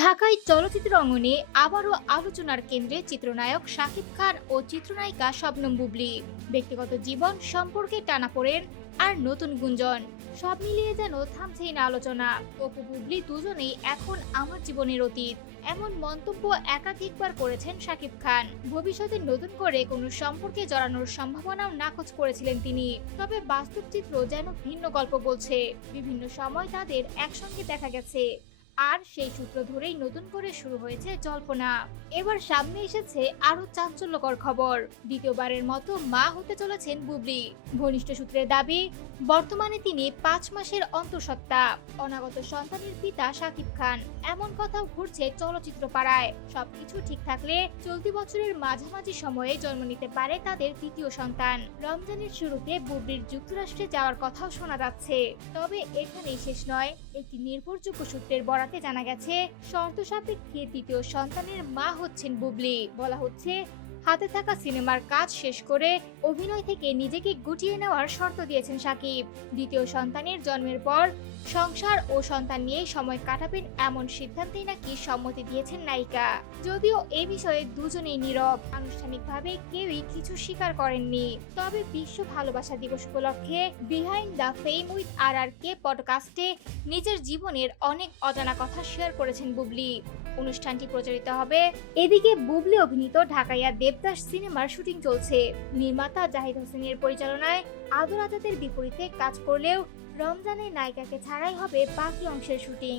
ঢাকায় চলচ্চিত্র অঙ্গনে আবারও আলোচনার কেন্দ্রে চিত্রনায়ক শাকিব খান ও চিত্রনায়িকা শবনম বুবলী। ব্যক্তিগত জীবন সম্পর্কে টানাপোড়েন আর নতুন গুঞ্জন সব মিলিয়ে যেন থামছেই না আলোচনা। অপু বুবলী দুজনেই এখন আমার জীবনের অতীত, এমন মন্তব্য একাধিকবার করেছেন শাকিব খান। ভবিষ্যতে নতুন করে কোনো সম্পর্কে জড়ানোর সম্ভাবনাও নাকচ করেছিলেন তিনি। তবে বাস্তব চিত্র যেন ভিন্ন গল্প বলছে। বিভিন্ন সময় তাদের একসঙ্গে দেখা গেছে, আর সেই সূত্র ধরেই নতুন করে শুরু হয়েছে জল্পনা। এবার সামনে এসেছে আরো চাঞ্চল্যকর খবর। দ্বিতীয়বারের মতো মা হতে চলেছেন বুবলী। ঘনিষ্ঠ সূত্রের দাবি, বর্তমানে তিনি 5 মাসের অন্তঃসত্ত্বা। অনাগত সন্তানের পিতা শাকিব খান। এমন কথাও ঘুরছে চলচ্চিত্র পাড়ায়। সবকিছু ঠিক থাকলে চলতি বছরের মাঝামাঝি সময়ে জন্ম নিতে পারে তাদের দ্বিতীয় সন্তান। রমজানের শুরুতে বুবলীর যুক্তরাষ্ট্রে যাওয়ার কথাও শোনা যাচ্ছে। তবে এখানেই শেষ নয়। একটি নির্ভরযোগ্য সূত্রের বরাতে জানা গেছে, শর্ত সাপেক্ষে দ্বিতীয় সন্তানের মা হচ্ছেন বুবলী। বলা হচ্ছে, হাতে থাকা সিনেমার কাজ শেষ করে অভিনয় থেকে নিজেকে গুটিয়ে নেওয়ার শর্ত দিয়েছেন শাকিব। দ্বিতীয় সন্তানের জন্মের পর সংসার ও সন্তান নিয়ে সময় কাটাবেন, এমন সিদ্ধান্তেই নাকি সম্মতি দিয়েছেন নায়িকা। যদিও এ বিষয়ে দুজনেই নীরব, আনুষ্ঠানিকভাবে কেউই কিছু স্বীকার করেননি। তবে বিশ্ব ভালোবাসা দিবস উপলক্ষে behind the fame with RRK পডকাস্টে নিজের জীবনের অনেক অজানা কথা শেয়ার করেছেন বুবলী। অনুষ্ঠানটি প্রচারিত হবে। এদিকে বুবলী অভিনীত ঢাকাইয়া দেবদাস সিনেমার শুটিং চলছে। নির্মাতা জাহিদ হোসেনের পরিচালনায় আদর আজাদের বিপরীতে কাজ করলেও রমজানে নায়িকাকে ছাড়াই হবে বাকি অংশের শুটিং।